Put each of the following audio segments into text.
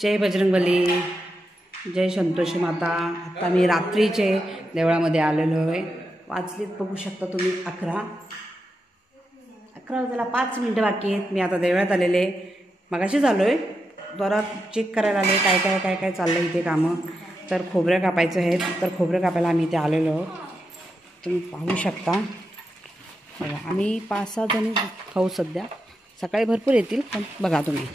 जय बजरंगबली, जय संतोषी माता। आता मी रात्रीचे देवळामध्ये आलेलो आहे। वाजलीत बघू शकता तुम्ही 11 वाजायला 5 मिनिटं बाकी आहेत। मी आता देवळात आलेले, मगाशीच आलो आहे। दरात चेक करायला आले काय काय काय काय चाललं इथे कामं। तर खोबरं कापायचं आहे, तर खोबरं कापायला आम्ही इथे आलेलो आहोत। तुम्ही पाहू शकता बघा, आम्ही 5-6 जणी खाऊ सध्या। सकाळी भरपूर येतील, पण बघा तुम्ही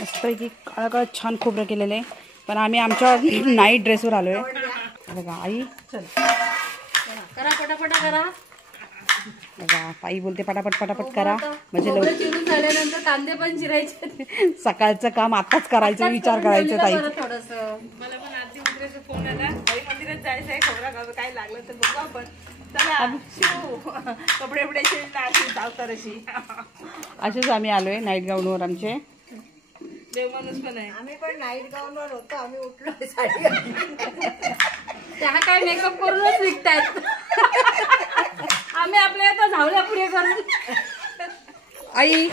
मस्तपैकी काळा छान खोबरं केलेलं आहे। पण आम्ही आमच्या नाईट ड्रेसवर आलो आहे। बघा आई चल करा पटापटा करा। बघा ताई बोलते पटापट पटापट करा, म्हणजे चिरून झाल्यानंतर कांदे पण चिरायचे। सकाळचं काम आताच करायचं, विचार करायचं ताई। थोडंसं मला पण आधी मंदिराचा फोन आला, आई मंदिरात जायचं आहे, खोबरा काय लागलं तर बघू आपण। कपडे बिड्याचे असेच आम्ही आलोय नाईट गाऊनवर। आमचे देव माणूस पण आहे, आम्ही पण नाईट गाऊनवर होतो। आम्ही उठलो साडी त्या काय मेकअप करूनच निघतायत। आम्ही आपल्या आता झावल्या पुढे करून आई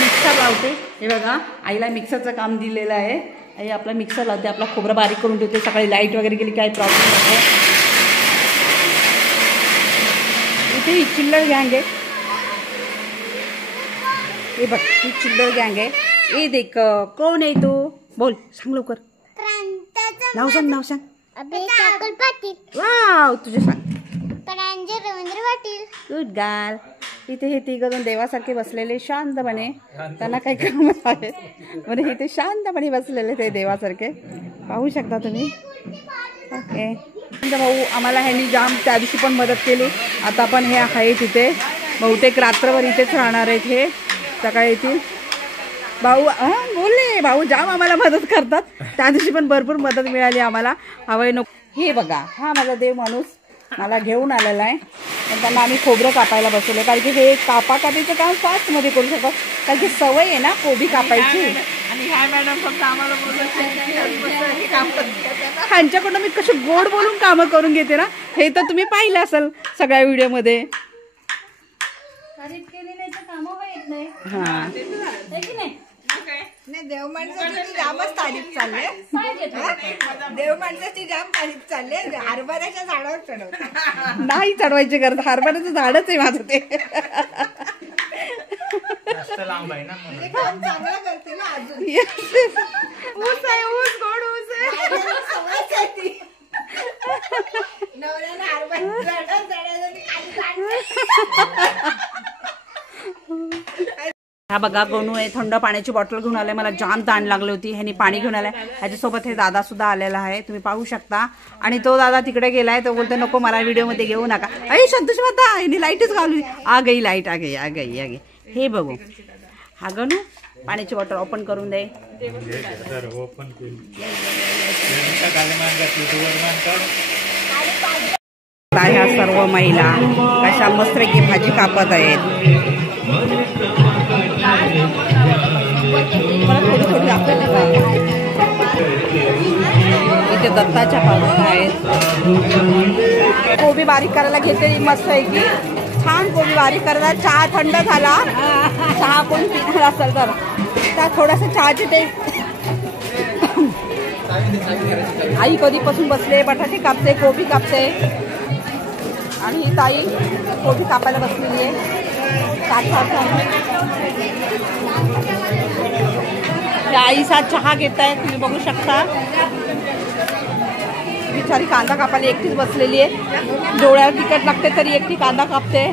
मिक्सर लावते। हे बघा आईला मिक्सरचं काम दिलेलं आहे। आई आपला मिक्सर लावते, आपला खोबरं बारीक करून ठेवते। सकाळी लाईट वगैरे गेली काय प्रॉब्लेम नको। इथे ही चिल्लर गँग आहे, हे बघ ही चिल्लर गँग आहे। ए देख कोण आहे तू, बोल सांग लवकर। नाव सांग, नाव सांग। वाव तुझे सांग। Good girl. इथे हे तिघजण देवासारखे बसलेले शांतपणे, त्यांना काही काम आहे म्हणजे इथे शांतपणे बसलेले ते देवासारखे, पाहू शकता तुम्ही। ओके भाऊ आम्हाला ह्यांनी जाम त्या दिवशी पण मदत केली, आता पण हे आहे तिथे। बहुतेक रात्रभर इथेच राहणार आहेत हे, सकाळी येतील। भाऊ बोलले भाऊ जाम आम्हाला मदत करतात, त्या दिवशी पण भरपूर मदत मिळाली आम्हाला। हवंय नको हे बघा, हा माझा देव माणूस मला घेऊन आलेला आहे। पण त्यांना आम्ही खोबरं कापायला बसवलं, कारण की हे कापाकापीचं काम फास्टमध्ये करू शकतो, कारण की सवय आहे ना कोबी कापायची। आणि ह्या मॅडम फक्त आम्हाला ह्यांच्याकडून मी कशी गोड बोलून कामं करून घेते ना, हे तर तुम्ही पाहिलं असेल सगळ्या व्हिडिओमध्ये। हां नाही, देव माणसाची जामच तारीफ चालले। देव माणसाची जाम तारीफ चालले। हरभऱ्याच्या झाडावर चढवतात, नाही चढवायची गरज, हरभऱ्याचं झाडच आहे माझं ते। काम चांगलं करते ना अजून। ऊस आहे, ऊस गोड ऊस आहे। सवयच आहे ती। नवऱ्याने हरभऱ्याच्या झाडावर चढायचं। हा बघा गोनू आहे, थंड पाण्याची बॉटल घेऊन आलाय। मला जाम ताण लागली होती, ह्यानी पाणी घेऊन आलाय। ह्याच्यासोबत हे दादा सुद्धा आलेला आहे, तुम्ही पाहू शकता। आणि तो दादा तिकडे गेलाय, तो बोलतो नको मला व्हिडिओ मध्ये घेऊ नका। अरे संतोष माता ह्यानी लाईटच घालू, आ गई लाईट, आ गई आ गई आ गई। हे बघू हा गणू पाण्याची बॉटल ओपन करून दे। ह्या सर्व महिला कशा मस्तपैकी भाजी कापत आहेत। थोडी थोडी इथे दत्ताच्या पावल्या आहेत। कोबी बारीक करायला घेते मस्त आहे की, छान कोबी बारीक करायला। चहा थंड झाला, चहा कोण पिणार असेल तर त्या थोडासा चहाचे ते आई कधीपासून बसले, बटाटे कापते, कोबी कापते। आणि ही ताई कोबी कापायला बसलेली आहे। आईचा चहा घेत आहे, तुम्ही बघू शकता। बिचारी कांदा कापायला एकटीच बसलेली आहे, डोळ्यावर तिखट लागते तरी एकटी कांदा कापते।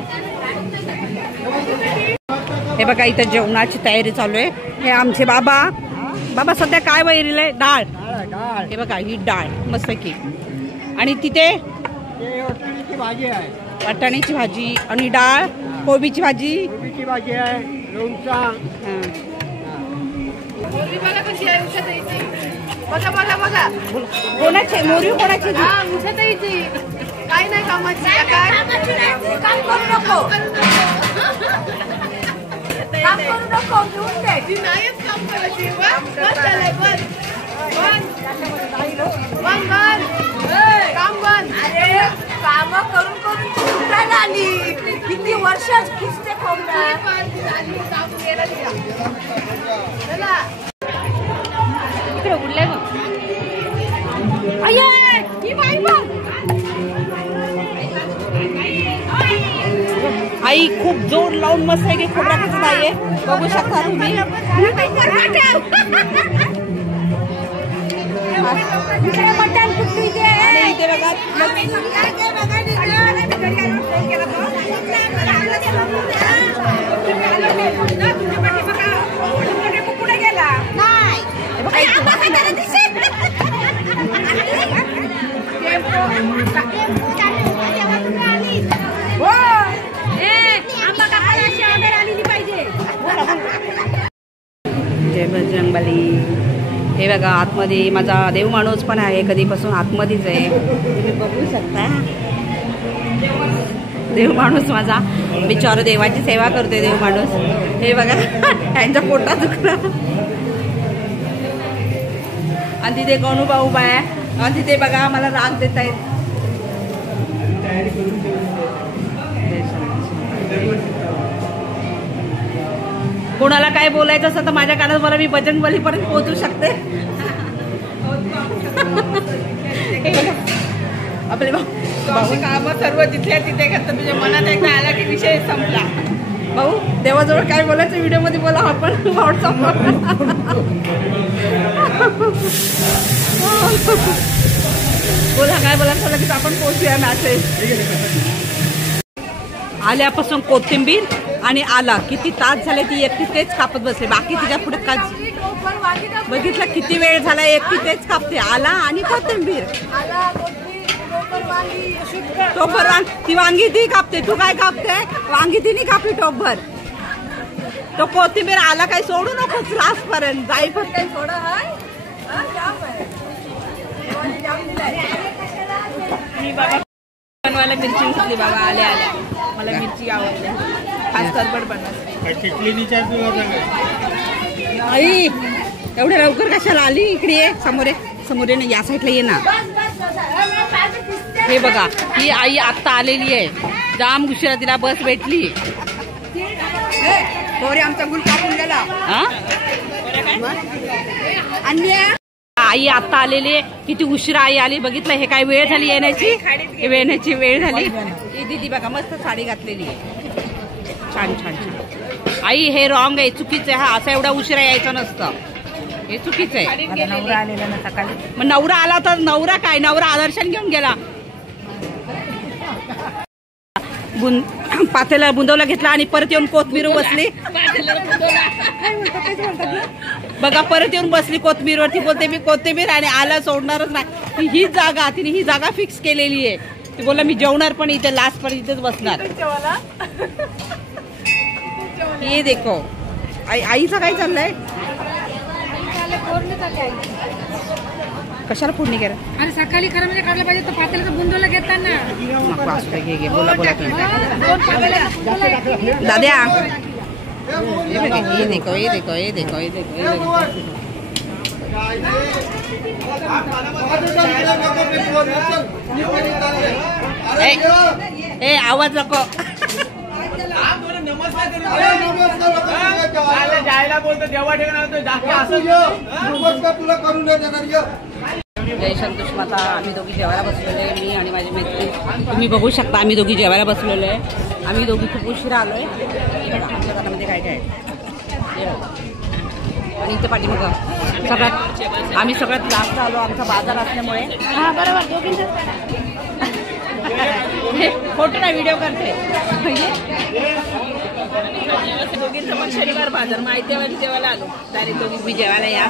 हे बघा इथं जेवणाची तयारी चालू आहे। हे आमचे बाबा बाबा सध्या काय वैरिले, डाळ। हे बघा ही डाळ मस्त की, आणि तिथे भाजी आहे, वाटाण्याची भाजी आणि डाळ, कोबीची भाजी आहे, लोणचा। बघा बघा बघा कोणाची मोरी, कोणाची उषाताईची काय नाही कामाची, काम करू नको, काम करू नको, घेऊन दे। ती नाहीच काम करायची, काम बंद। अरे काम करून करून आली, किती वर्ष खिचते खोबरा। इकडे उडलंय बघ. अय्या, ही बाई बघ. आई खूप जोर लावून मस्त आहे की खोबरा कसं नाहीये बघू शकता तुम्ही. आणि इथे बघा जय बजरंगबली. हे बघा आतमध्ये माझा देव माणूस पण आहे, कधीपासून आतमध्येच आहे तुम्ही बघू शकता. देव माणूस माझा बिचारा देवाची सेवा करतोय देव माणूस. हे बघा त्यांचा पोटात दुखला आणि तिथे गणूबा उभा आहे आणि तिथे बघा मला राग देत आहेत. कोणाला काय बोलायचं असं तर माझ्या कानात मला मी बजरंगबलीपर्यंत पोहोचू शकते. आपले भाऊ काम सर्व तिथे तिथे करतात. तुझ्या मनात एकदा आला की विषय संपला. भाऊ देवाजवळ काय बोलायचं व्हिडिओ मध्ये बोला आपण व्हॉट्सअपवर. बोला काय बोलायचं लगेच आपण पोहोचूया मॅसेज. आल्यापासून कोथिंबीर आणि आला किती तास झाले ती एकटी तेच कापत बसले. बाकी तिच्या पुढे का बघितलं किती वेळ झाला एकटी तेच कापते. आला आणि कोथिंबीर. टोपभर ती वांगी ती कापते. तू काय कापते? वांगी तिने कापली टोपभर. तो कोथिंबीर आला काही सोडू नकोस लास्ट पर्यंत जाई फक्त बनवायला मिरची घेतली बाबा. आल्या आल्या मला मिरची आवडली. खास करबड बनवायची. आई एवढ्या लवकर कशाला आली? इकडे ये समोर ये. समोर ये ना या साईडला ये ना. हे बघा ही आई आत्ता आलेली आहे. जाम उशिरा तिला बस भेटली. आमचा गुल कापून गेला. आई आता आलेली आहे. किती उशिरा आई आली बघितलं. हे काय वेळ झाली येण्याची. येण्याची वेळ झाली. ही दीदी बघा मस्त साडी घातलेली आहे. छान छान छान. आई हे रॉंग आहे चुकीचं आहे. हा असं एवढा उशिरा यायचं नसतं. हे चुकीचं आहे. नवरा आलेला ना सकाळी. मग नवरा आला तर नवरा काय नवरा आदर्शन घेऊन गेला. पातेला बुंदवला घेतला आणि परत येऊन कोथमीर बसली. बघा परत येऊन बसली कोथमीरवरती. बोलते मी कोथिंबीर आणि आला सोडणारच नाही. ही जागा तिने ही जागा फिक्स केलेली आहे. ती बोलला मी जेवणार पण इथे लास्ट पण इथेच बसणार. हे देखो आईचं काय चाललंय. कशाला फोडणी करा. अरे सकाळी खरं म्हणजे काढलं पाहिजे तर पातेला बुंदोला घेताना. घे बोला बोला दाद्या. ये देखो ये देखो ये देखो ये देखो. ए आवाज नको. जायला बोलतो देवा जय संतोष माता. आम्ही दोघी जेवायला बसलेलो आहे. मी आणि माझी मैत्रीण. तुम्ही बघू शकता आम्ही दोघी जेवायला बसलेलो आहे. आम्ही दोघी खूप उशिरा आलोय. आमच्या घरामध्ये काय काय आणि इथं पाठीमागं सगळ्यात आम्ही सगळ्यात लास्ट आलो. आमचा बाजार असल्यामुळे. हा बरोबर. फोटो नाही व्हिडिओ करते. दोघींचं पण शनिवार बाजार माहिती जेवायला आलो. डायरेक्ट दोघी मी जेवायला या.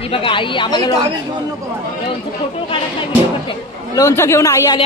ही बघा आई आम्हाला लोणचं फोटो काढत नाही व्हिडिओ करते. लोणचं घेऊन आई आले.